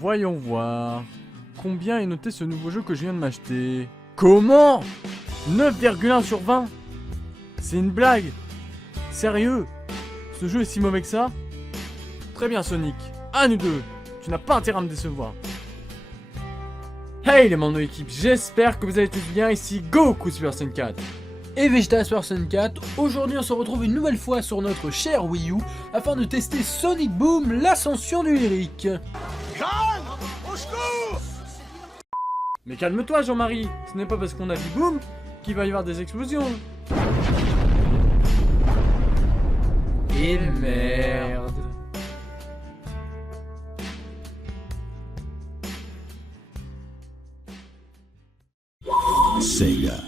Voyons voir. Combien est noté ce nouveau jeu que je viens de m'acheter? Comment? 9,1 sur 20? C'est une blague? Sérieux? Ce jeu est si mauvais que ça? Très bien Sonic, à nous deux. Tu n'as pas intérêt à me décevoir. Hey les membres de l'équipe, j'espère que vous allez tous bien, ici Goku Super Saiyan 4 et Vegeta Super Saiyan 4. Aujourd'hui on se retrouve une nouvelle fois sur notre cher Wii U afin de tester Sonic Boom, l'ascension du lyrique. Au secours! Mais calme-toi Jean-Marie, ce n'est pas parce qu'on a dit boom qu'il va y avoir des explosions. Et merde. Sega.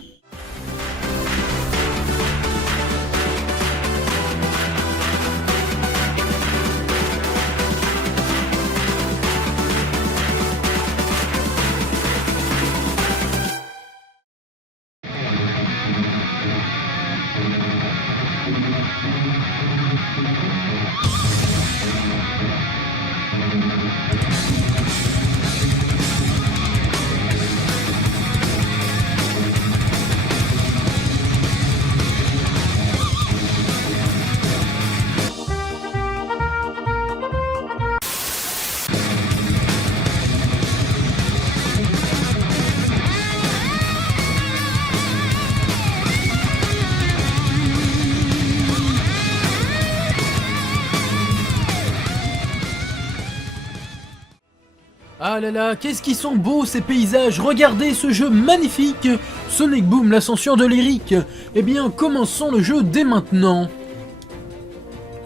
Ah là là, qu'est-ce qu'ils sont beaux ces paysages. Regardez ce jeu magnifique, Sonic Boom, l'ascension de lyrique. Eh bien, commençons le jeu dès maintenant.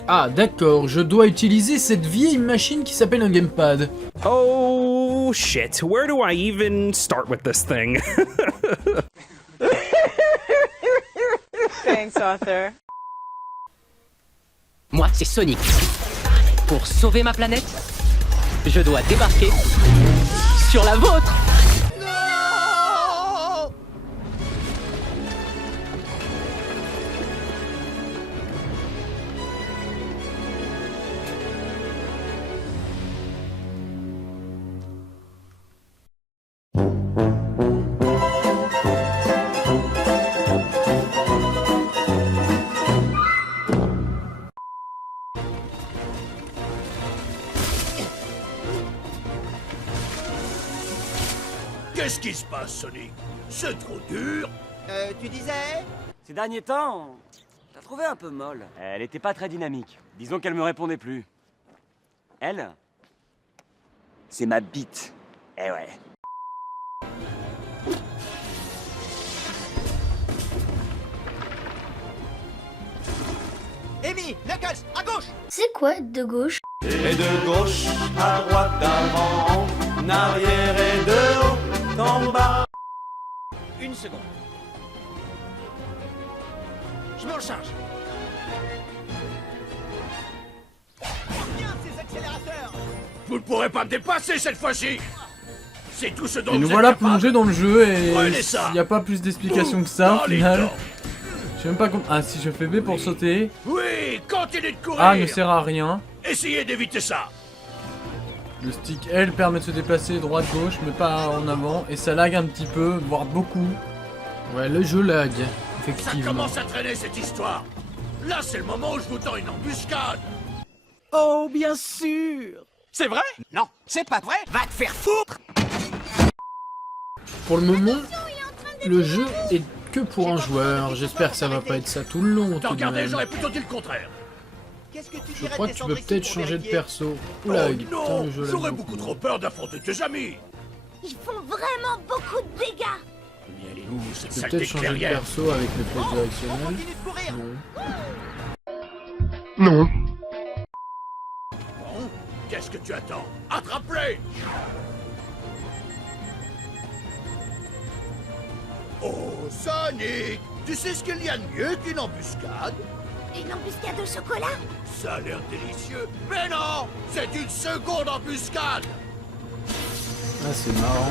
Ah d'accord, je dois utiliser cette vieille machine qui s'appelle un gamepad. Oh shit, where do I even start with this thing? Thanks, Arthur. Moi, c'est Sonic. Pour sauver ma planète, je dois débarquer sur la vôtre. Qu'est-ce qui se passe, Sonic? C'est trop dur. Tu disais? Ces derniers temps, je la trouvais un peu molle. Elle était pas très dynamique. Disons qu'elle me répondait plus. Elle, c'est ma bite. Eh ouais. Amy, Knuckles, à gauche! C'est quoi de gauche? Et de gauche à droite, d'avant, en arrière et de haut en bas. Une seconde. Je me recharge. Bien ces accélérateurs! Vous ne pourrez pas me dépasser cette fois-ci. C'est tout ce dont Et nous vous êtes voilà capable. plongés dans le jeu et Prenez ça. il n'y a pas plus d'explications que ça au Dans les final. dents. Je sais même pas comment... Ah si je fais B pour sauter. Oui, continuez de courir. A ne sert à rien. Essayez d'éviter ça. Le stick L permet de se déplacer droite-gauche mais pas en avant. Et ça lag un petit peu, voire beaucoup. Ouais, le jeu lag, Ça effectivement. commence à traîner cette histoire. Là, c'est le moment où je vous tends une embuscade. Oh, bien sûr! C'est vrai? Non, c'est pas vrai! Va te faire foutre! Pour le moment, le jeu est que pour un joueur. J'espère que ça va pas être ça tout le long, T'en tout de regardez, même. j'aurais plutôt dit le contraire. Qu'est-ce que tu Je dirais crois de que tu descendre peux ici peut-être pour changer de vérifier? perso. Oula, Oh putain, non, le jeu lag j'aurais beaucoup. beaucoup trop peur d'affronter tes amis. Ils font vraiment beaucoup de dégâts. Mais elle est où, cette Tu peux saleté peut-être de changer de clairière? perso avec le flèche On directionnel. continue de courir! Non. Bon, qu'est-ce que tu attends? Attrape-les! Oh, Sonic! Tu sais ce qu'il y a de mieux qu'une embuscade? Une embuscade au chocolat? Ça a l'air délicieux, mais non! C'est une seconde embuscade! Ah c'est marrant.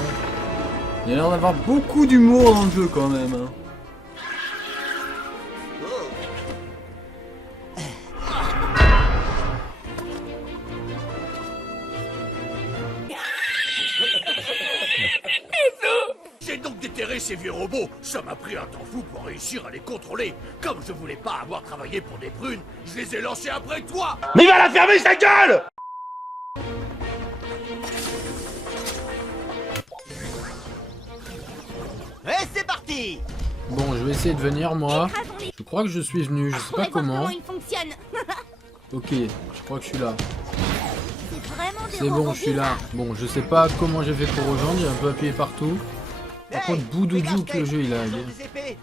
Il y a l'air d'avoir beaucoup d'humour dans le jeu quand même. Hein. ces vieux robots, ça m'a pris un temps fou pour réussir à les contrôler. Comme je voulais pas avoir travaillé pour des prunes, je les ai lancés après toi. Mais il va la fermer sa gueule! Et c'est parti! Bon, je vais essayer de venir moi. Écrasons-les. Je crois que je suis venu, je sais On pas va voir comment. il fonctionne. Ok, je crois que je suis là. C'est vraiment des C'est bon, robots je suis là. Bon, je sais pas comment j'ai fait pour rejoindre, j'ai un peu appuyé partout. Par contre, boudoudouk, le jeu il lag. Ils ont des épées.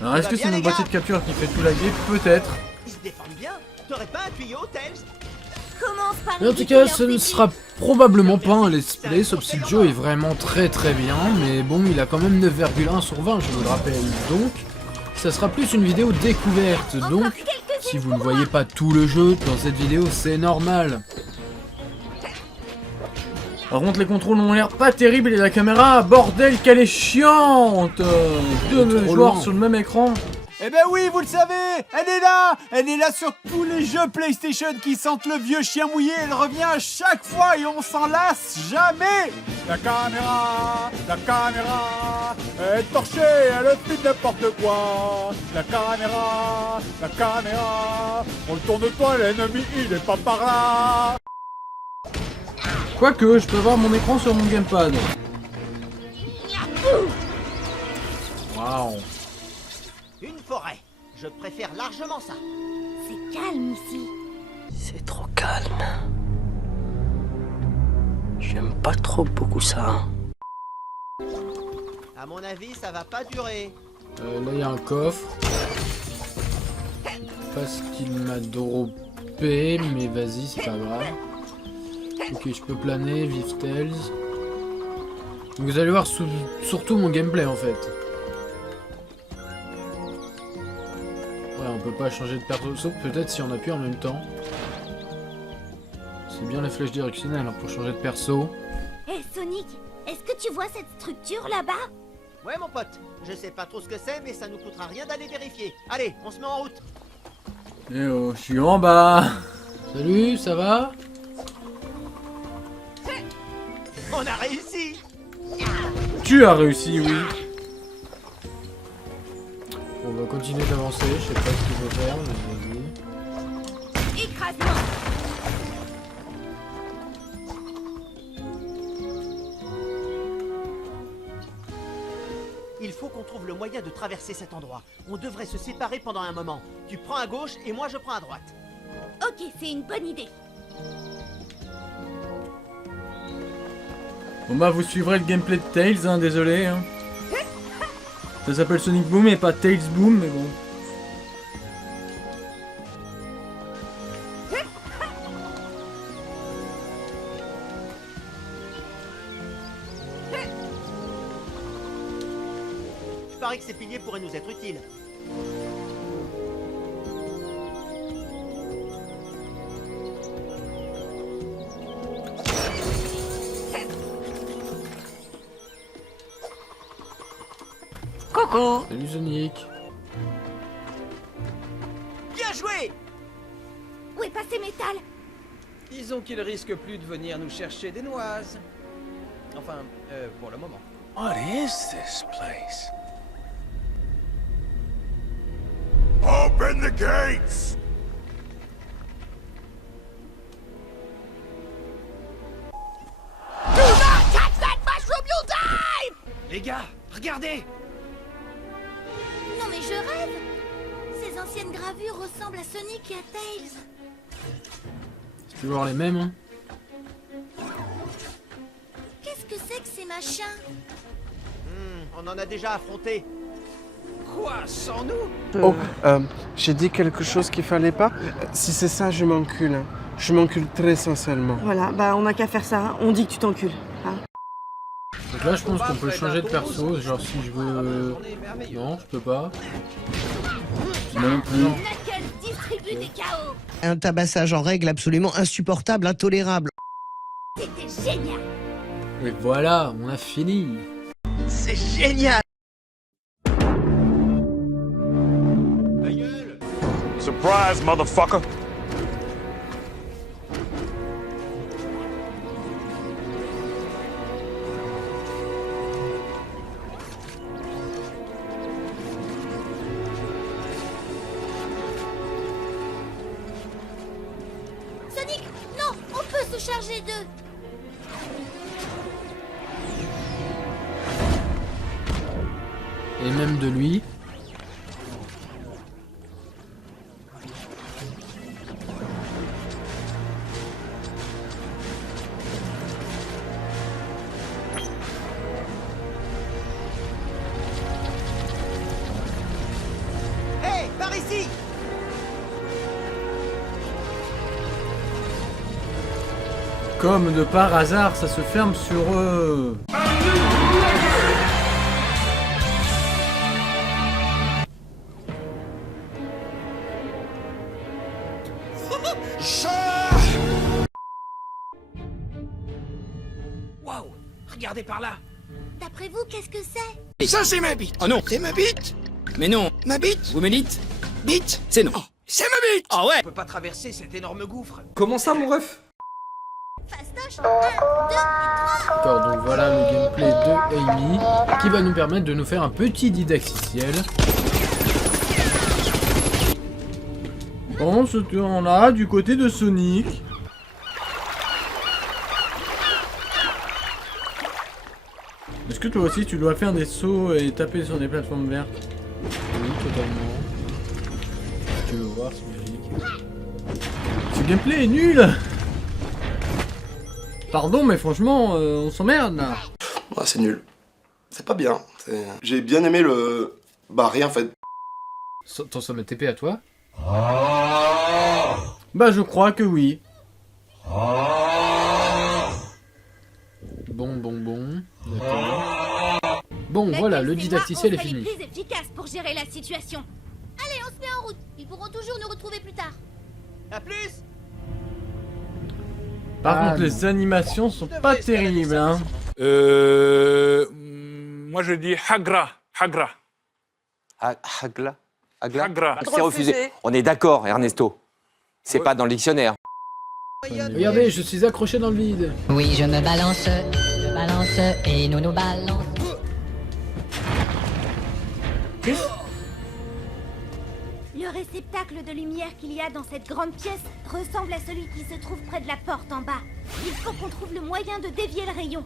Alors, est-ce que c'est mon boîtier de capture qui fait tout laguer? Peut-être. Ils se défendent bien. T'aurais pas un tuyau, Tails? Commence par Mais en tout cas, ce ne sera probablement pas un let's play, sauf si le jeu est vraiment très bien. Mais bon, il a quand même 9,1 sur 20, je vous le rappelle. Donc, ça sera plus une vidéo découverte. Donc, si vous ne voyez pas tout le jeu dans cette vidéo, c'est normal. Par contre, les contrôles ont l'air pas terribles et la caméra, bordel, qu'elle est chiante. Deux trop joueurs lent. sur le même écran. Eh ben oui, vous le savez, elle est là sur tous les jeux PlayStation qui sentent le vieux chien mouillé, elle revient à chaque fois et on s'en lasse jamais. La caméra est torchée, elle fait n'importe quoi. La caméra, on le tourne pas, l'ennemi il est pas par là. Quoique, je peux voir mon écran sur mon gamepad. Waouh. Une forêt. Je préfère largement ça. C'est calme ici. C'est trop calme. J'aime pas trop beaucoup ça. À mon avis, ça va pas durer. Là, il y a un coffre. Je sais pas ce qu'il m'a droppé, mais vas-y, c'est pas grave. Ok, je peux planer, vive Tails. Vous allez voir surtout mon gameplay en fait. Ouais, on peut pas changer de perso, sauf peut-être si on appuie en même temps. C'est bien les flèches directionnelles hein, pour changer de perso. Hé Sonic, est-ce que tu vois cette structure là-bas? Ouais, mon pote. Je sais pas trop ce que c'est, mais ça nous coûtera rien d'aller vérifier. Allez, on se met en route. Eh oh, je suis en bas. Salut, ça va? On a réussi. Tu as réussi, oui. On va continuer d'avancer, je sais pas ce qu'il faut faire, mais vas-y. Écrasement. Il faut qu'on trouve le moyen de traverser cet endroit. On devrait se séparer pendant un moment. Tu prends à gauche et moi je prends à droite. Ok, c'est une bonne idée. Bon bah, vous suivrez le gameplay de Tails, hein, désolé. Hein. Ça s'appelle Sonic Boom et pas Tails Boom, mais bon. Il paraît que ces piliers pourraient nous être utiles. Coucou. Salut Sonic. Bien joué. Où est passé Métal? Disons qu'il risque plus de venir nous chercher des noises. Enfin, pour le moment. What is this place? Open the gates. Do not touch that mushroom, you'll die! Les gars, regardez! Non mais je rêve. Ces anciennes gravures ressemblent à Sonic et à Tails. C'est toujours les mêmes, hein. Qu'est-ce que c'est que ces machins? On en a déjà affronté. Quoi, sans nous? Oh, j'ai dit quelque chose qu'il fallait pas. Si c'est ça, je m'encule. Hein. Je m'encule très sincèrement. Voilà, bah on a qu'à faire ça. On dit que tu t'encules. Hein. Donc là, je pense qu'on peut changer de perso. Genre, si je veux. Non, je peux pas. Non plus. Knuckles distribue des chaos. Un tabassage en règle absolument insupportable, intolérable. C'était génial. Et voilà, on a fini. C'est génial! Surprise, motherfucker. se charger d'eux. Et même de lui. Hé, par ici! Comme de par hasard, ça se ferme sur eux. Waouh! Regardez par là! D'après vous, qu'est-ce que c'est? Ça, c'est ma bite. Oh non, c'est ma bite. Mais non, ma bite. Vous me dites bite, c'est non. Oh, c'est ma bite. Ah ouais. On peut pas traverser cet énorme gouffre. Comment ça, mon ref? Fastoche, 1, 2 et 3. D'accord, donc voilà le gameplay de Amy qui va nous permettre de nous faire un petit didacticiel. On se tourne là du côté de Sonic. Est-ce que toi aussi tu dois faire des sauts et taper sur des plateformes vertes? Oui, totalement. Tu veux voir, c'est magique. Ce gameplay est nul. Pardon, mais franchement, on s'emmerde là. Ouais, c'est nul. C'est pas bien. J'ai bien aimé le... Bah rien en fait. Ton sommet TP à toi? Bah je crois que oui. Bon. D'accord. Bon, voilà, le didacticiel est fini. On fait les plus efficaces pour gérer la situation. Allez, on se met en route. Ils pourront toujours nous retrouver plus tard. À plus! Par contre, non. les animations sont pas terribles, hein. Moi je dis Hagra. Hagra. Hagla Hagla Hagra. C'est refusé. On est d'accord, Ernesto. C'est pas dans le dictionnaire. Regardez, je suis accroché dans le vide. Oui, je me balance et nous nous balançons. Le réceptacle de lumière qu'il y a dans cette grande pièce ressemble à celui qui se trouve près de la porte en bas. Il faut qu'on trouve le moyen de dévier le rayon.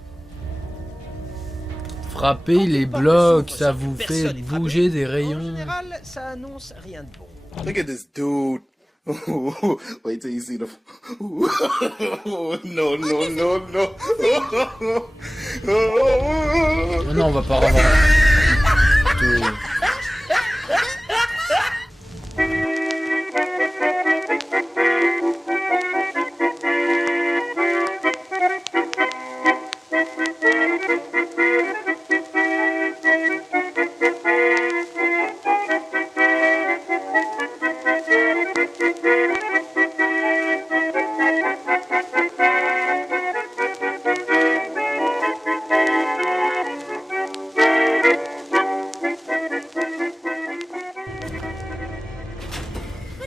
Frappez les blocs, ça vous fait bouger des En rayons. général, ça annonce rien de bon. Look at this dude. Wait till you see the... no. Non, non, on va pas revoir.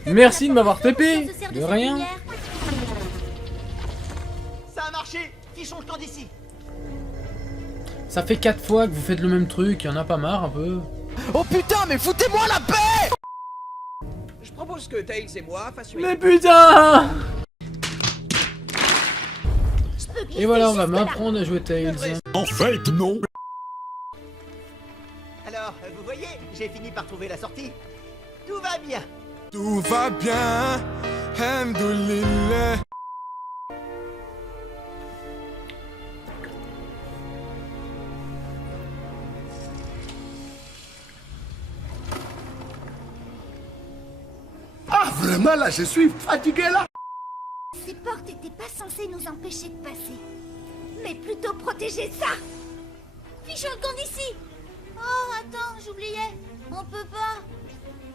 Merci de m'avoir TP. De rien. Ça a marché! Fichons le camp d'ici! Ça fait 4 fois que vous faites le même truc, y'en a pas marre un peu. Oh putain, mais foutez-moi la paix. Je propose que Tails et moi fassions... Mais putain! Et voilà, on va m'apprendre à jouer Tails. En fait, non. Alors, vous voyez, j'ai fini par trouver la sortie. Tout va bien! Tout va bien, Hamdoulillah. Ah, vraiment, là, je suis fatigué, là. Ces portes n'étaient pas censées nous empêcher de passer, mais plutôt protéger ça. Fichons le camp d'ici. Oh, attends, j'oubliais. On peut pas.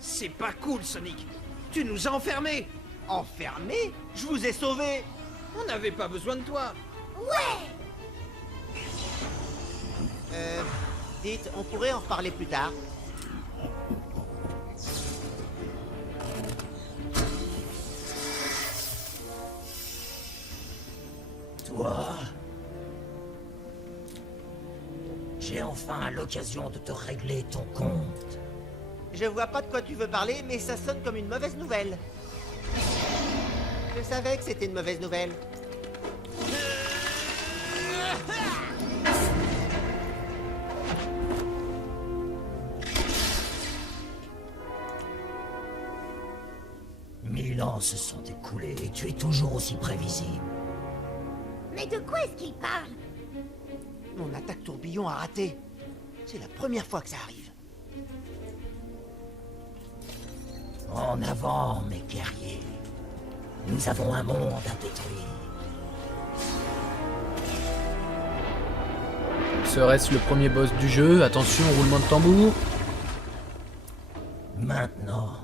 C'est pas cool, Sonic. Tu nous as enfermés. Enfermé? Je vous ai sauvé! On n'avait pas besoin de toi. Ouais. Dites, on pourrait en reparler plus tard. Toi... J'ai enfin l'occasion de te régler ton compte. Je vois pas de quoi tu veux parler, mais ça sonne comme une mauvaise nouvelle. Je savais que c'était une mauvaise nouvelle. Mille ans se sont écoulés et tu es toujours aussi prévisible. Mais de quoi est-ce qu'il parle? Mon attaque tourbillon a raté. C'est la première fois que ça arrive. En avant, mes guerriers. Nous avons un monde à détruire. Serait-ce le premier boss du jeu? Attention, roulement de tambour. Maintenant,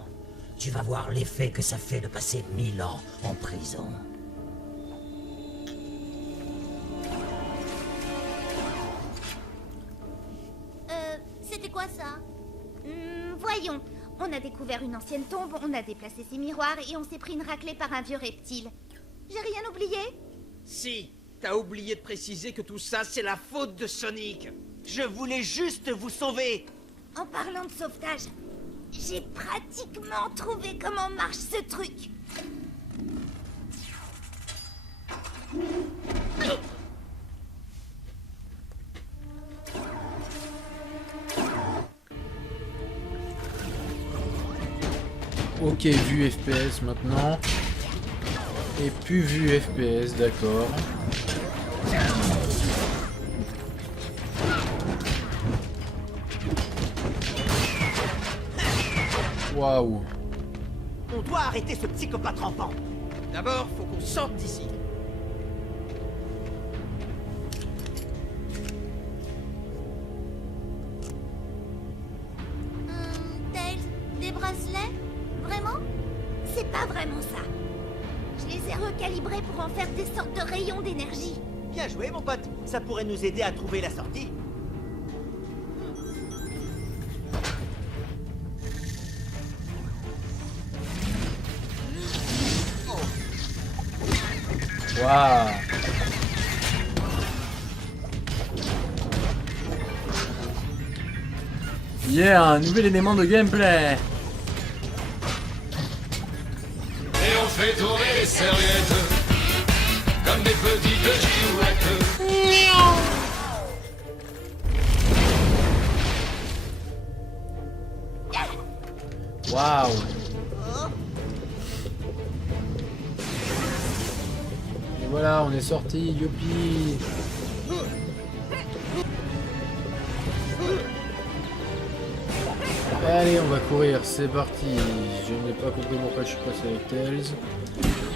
tu vas voir l'effet que ça fait de passer 1000 ans en prison. C'était quoi ça? Voyons. On a découvert une ancienne tombe, on a déplacé ses miroirs et on s'est pris une raclée par un vieux reptile. J'ai rien oublié? Si, t'as oublié de préciser que tout ça, c'est la faute de Sonic. Je voulais juste vous sauver. En parlant de sauvetage, j'ai pratiquement trouvé comment marche ce truc. Ok, vue FPS maintenant. Et plus vue FPS, d'accord. Waouh. On doit arrêter ce psychopathe rampant. D'abord, faut qu'on sorte d'ici. Tails, des bracelets? Vraiment? C'est pas vraiment ça. Je les ai recalibrés pour en faire des sortes de rayons d'énergie. Bien joué, mon pote. Ça pourrait nous aider à trouver la sortie. Waouh. Yeah, un nouvel élément de gameplay. Et on fait tourner les serviettes comme des petites girouettes. Waouh. Et voilà, on est sorti, youpi. Allez, on va courir, c'est parti. Je n'ai pas compris pourquoi je suis passé avec Tails.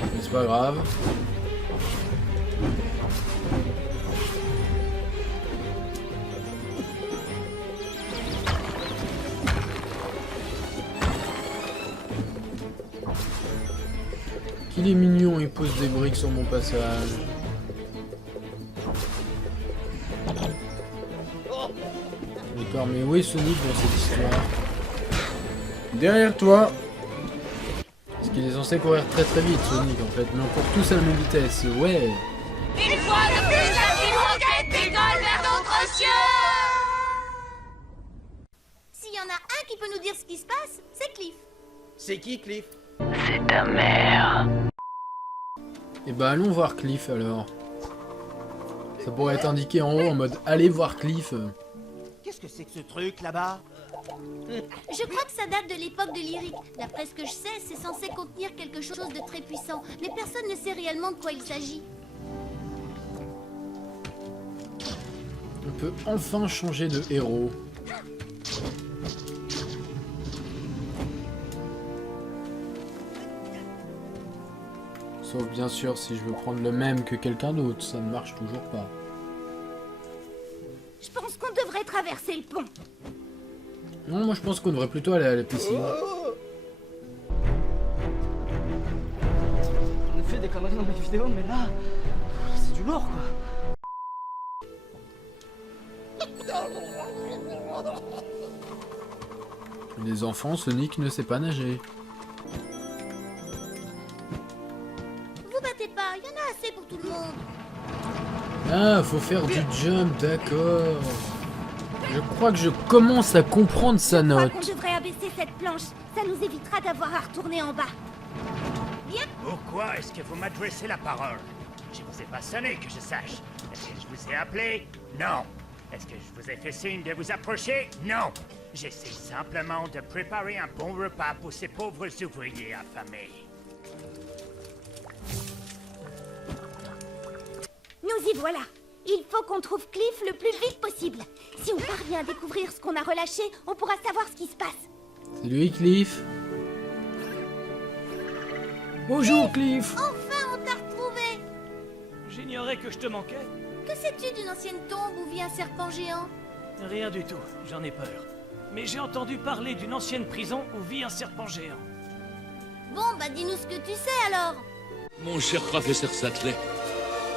Mais c'est pas grave. Qu'il est mignon, il pose des briques sur mon passage. D'accord, mais où est Sonic dans cette histoire? Derrière toi. Parce qu'il est censé courir très très vite, Sonic, en fait, mais on court tous à la même vitesse, ouais. Une fois de plus, la Team Rocket décolle vers d'autres cieux. S'il y en a un qui peut nous dire ce qui se passe, c'est Cliff. C'est qui, Cliff? C'est ta mère. Et bah allons voir Cliff alors. Ça pourrait être indiqué en haut en mode allez voir Cliff. Qu'est-ce que c'est que ce truc là-bas? Je crois que ça date de l'époque de Lyric. D'après ce que je sais, c'est censé contenir quelque chose de très puissant. Mais personne ne sait réellement de quoi il s'agit. On peut enfin changer de héros. Sauf bien sûr si je veux prendre le même que quelqu'un d'autre, ça ne marche toujours pas. Je pense qu'on devrait traverser le pont. Non, moi je pense qu'on devrait plutôt aller à la piscine. On a fait des conneries dans mes vidéos, mais là, c'est du lourd quoi. Les enfants, Sonic ne sait pas nager. Vous battez pas, il y en a assez pour tout le monde. Ah, faut faire du jump, d'accord. Je crois que je commence à comprendre sa Je crois note. qu'on devrait abaisser cette planche. Ça nous évitera d'avoir à retourner en bas. Bien. Pourquoi est-ce que vous m'adressez la parole? Je vous ai pas sonné, que je sache. Est-ce que je vous ai appelé? Non. Est-ce que je vous ai fait signe de vous approcher? Non. J'essaie simplement de préparer un bon repas pour ces pauvres ouvriers affamés. Nous y voilà. Il faut qu'on trouve Cliff le plus vite possible. Si on parvient à découvrir ce qu'on a relâché, on pourra savoir ce qui se passe. C'est lui, Cliff. Bonjour, Cliff. Enfin, on t'a retrouvé. J'ignorais que je te manquais. Que sais-tu d'une ancienne tombe où vit un serpent géant? Rien du tout, j'en ai peur. Mais j'ai entendu parler d'une ancienne prison où vit un serpent géant. Bon, bah dis-nous ce que tu sais alors. Mon cher professeur Sattler,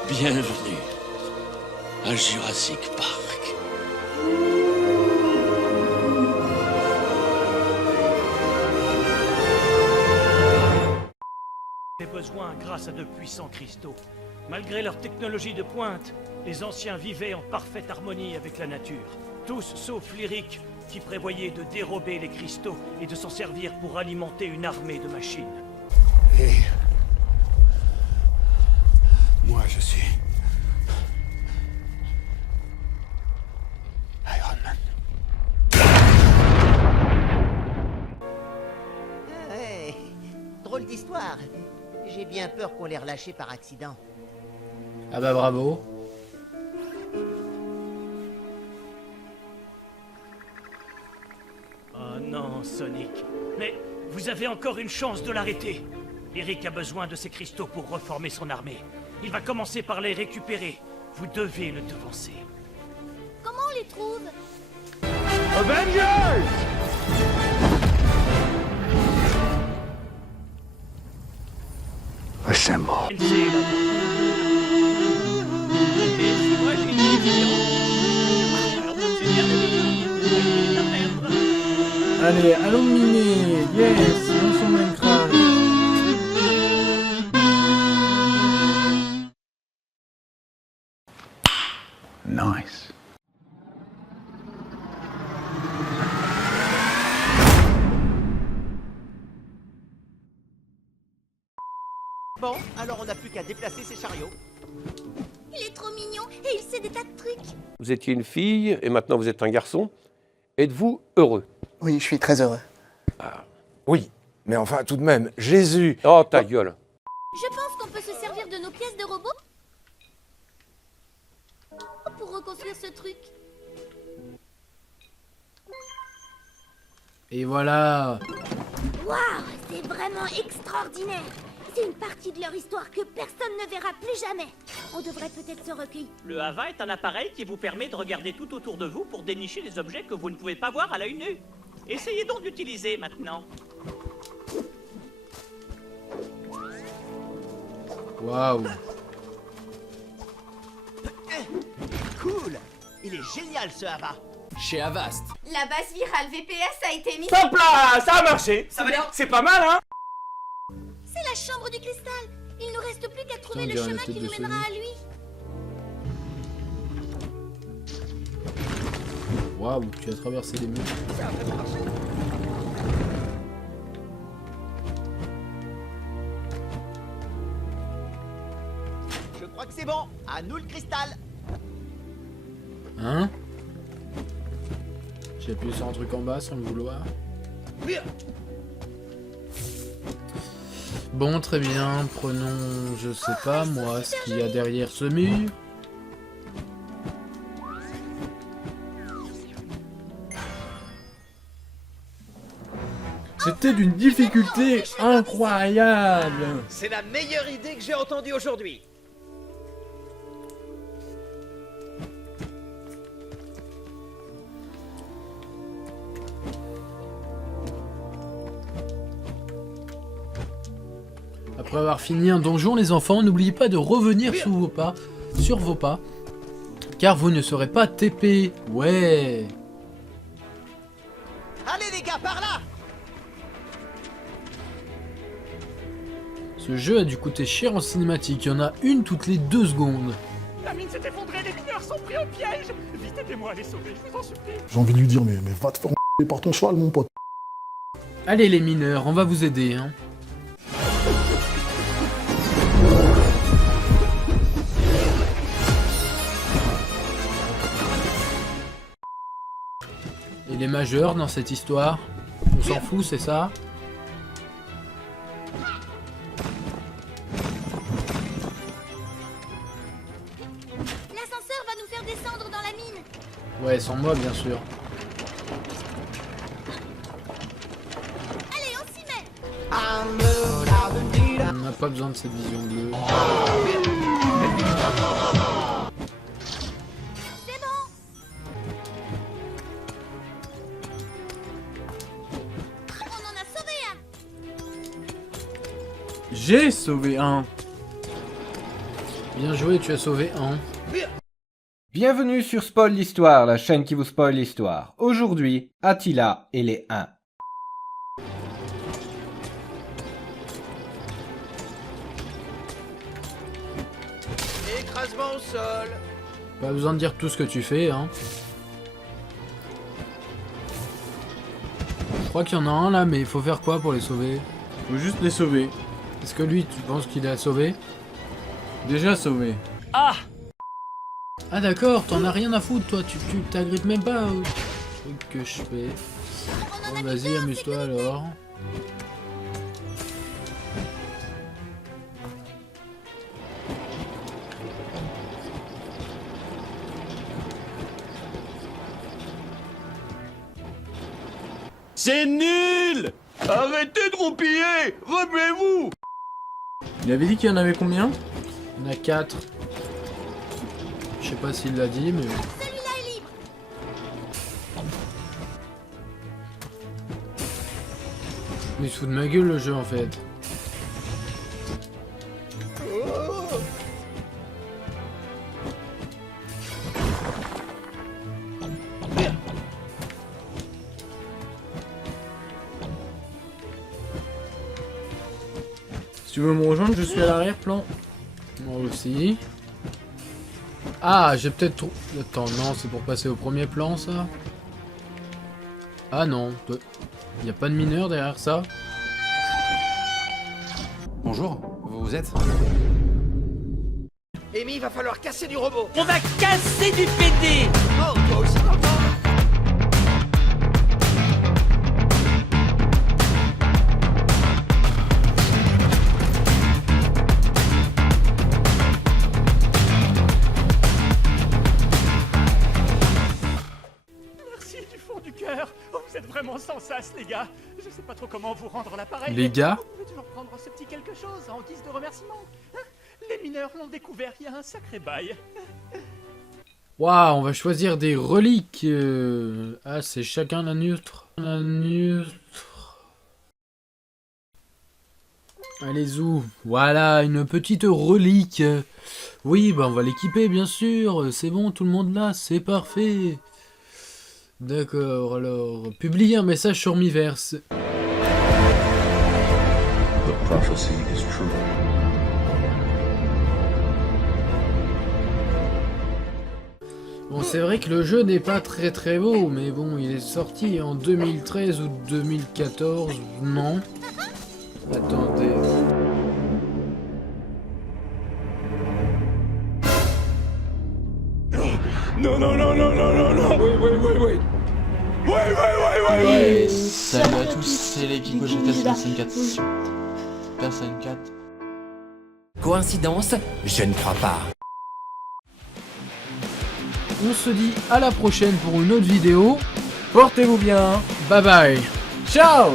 bienvenue à Jurassic Park. J'ai besoin grâce à de puissants cristaux. Malgré leur technologie de pointe, les anciens vivaient en parfaite harmonie avec la nature. Tous sauf Lyric, qui prévoyait de dérober les cristaux et de s'en servir pour alimenter une armée de machines. Et moi, je suis Iron Man. Ouais, drôle d'histoire. J'ai bien peur qu'on l'ait relâché par accident. Ah bah bravo. Oh non, Sonic. Mais vous avez encore une chance de l'arrêter. Lyric a besoin de ces cristaux pour reformer son armée. Il va commencer par les récupérer. Vous devez le devancer. Comment on les trouve? Avengers! Assemble. Allez, allons miner. Yes, on sur Minecraft. Nice. Bon, alors on n'a plus qu'à déplacer ces chariots. Il est trop mignon et il sait des tas de trucs. Vous étiez une fille et maintenant vous êtes un garçon. Êtes-vous heureux? Oui, je suis très heureux. Oui, mais enfin, tout de même, Jésus. Oh, ta gueule. Je pense qu'on peut se servir de nos pièces de robot pour reconstruire ce truc. Et voilà. Waouh, c'est vraiment extraordinaire. C'est une partie de leur histoire que personne ne verra plus jamais. On devrait peut-être se recueillir. Le Hava est un appareil qui vous permet de regarder tout autour de vous pour dénicher les objets que vous ne pouvez pas voir à l'œil nu. Essayez donc d'utiliser maintenant. Waouh. Cool. Il est génial ce Hava. Chez Avast. La base virale VPS a été mise... Hop là, ça a marché. Ça va dire, c'est pas mal, hein? C'est la chambre du cristal. Il ne reste plus qu'à trouver Putain, le on dirait chemin la qui tête nous de mènera Sonic. à lui. Waouh, tu as traversé les murs. Je crois que c'est bon. À nous le cristal. Hein? J'ai appuyé sur un truc en bas sans le vouloir. Bon, très bien. Prenons, je sais pas moi, ce qu'il y a derrière ce mur. C'était d'une difficulté incroyable. C'est la meilleure idée que j'ai entendue aujourd'hui. Après avoir fini un donjon, les enfants, n'oubliez pas de revenir sur vos pas, car vous ne serez pas TP. Ouais. Allez les gars, par là. Ce jeu a dû coûter cher en cinématique. Il y en a une toutes les 2 secondes. La mine s'est effondrée, les mineurs sont pris au piège. Vite, aidez-moi à les sauver, je vous en supplie. J'ai envie de lui dire, mais va te faire par ton cheval, mon pote. Allez les mineurs, on va vous aider, hein. Il est majeur dans cette histoire. On s'en fout, c'est ça? L'ascenseur va nous faire descendre dans la mine. Ouais, sans moi, bien sûr. Allez, on s'y met. On n'a pas besoin de cette vision bleue. C'est bon. On en a sauvé un. J'ai sauvé un. Bien joué, tu as sauvé un. Bienvenue sur Spoil l'Histoire, la chaîne qui vous spoil l'histoire. Aujourd'hui, Attila et les Huns. Écrasement au sol. Pas besoin de dire tout ce que tu fais, hein. Je crois qu'il y en a un là, mais il faut faire quoi pour les sauver? Faut juste les sauver. Est-ce que lui, tu penses qu'il a sauvé? Déjà sauvé. Ah! Ah d'accord, t'en as rien à foutre toi, tu t'agrippes même pas au truc que je fais. Bon, vas-y, amuse-toi alors. C'est nul! Arrêtez de roupiller! Remuez-vous! Il avait dit qu'il y en avait combien? Il y en a 4. Je sais pas s'il l'a dit, mais... Celui-là est libre. Il se fout de ma gueule le jeu en fait. Si tu veux me rejoindre, je suis à l'arrière-plan. Moi aussi. Ah, j'ai peut-être trop... Attends, non, c'est pour passer au premier plan, ça. Ah non, il n'y a pas de mineur derrière ça. Bonjour, vous êtes? Amy, il va falloir casser du robot. On va casser du PD. Oh, toi aussi t'entends? Merci du fond du cœur. Oh, vous êtes vraiment sans sas, les gars. Je sais pas trop comment vous rendre l'appareil. Les gars? Vous pouvez toujours prendre ce petit quelque chose en guise de remerciement. Hein? Les mineurs l'ont découvert il y a un sacré bail. Waouh, on va choisir des reliques. Ah, c'est chacun la neutre. La neutre. Allez, zou. Voilà, une petite relique. Oui, bah on va l'équiper, bien sûr. C'est bon, tout le monde là, c'est parfait. D'accord, alors, publier un message sur Miiverse. The prophecy is true. Bon, c'est vrai que le jeu n'est pas très beau, mais bon, il est sorti en 2013 ou 2014, non? Attendez. Non, non, non, non, non, non, non! Oui! Ouais, salut à tous, c'est l'équipe OGTS Personne 4. Personne 4. Coïncidence? Je ne crois pas. On se dit à la prochaine pour une autre vidéo. Portez-vous bien. Bye bye. Ciao!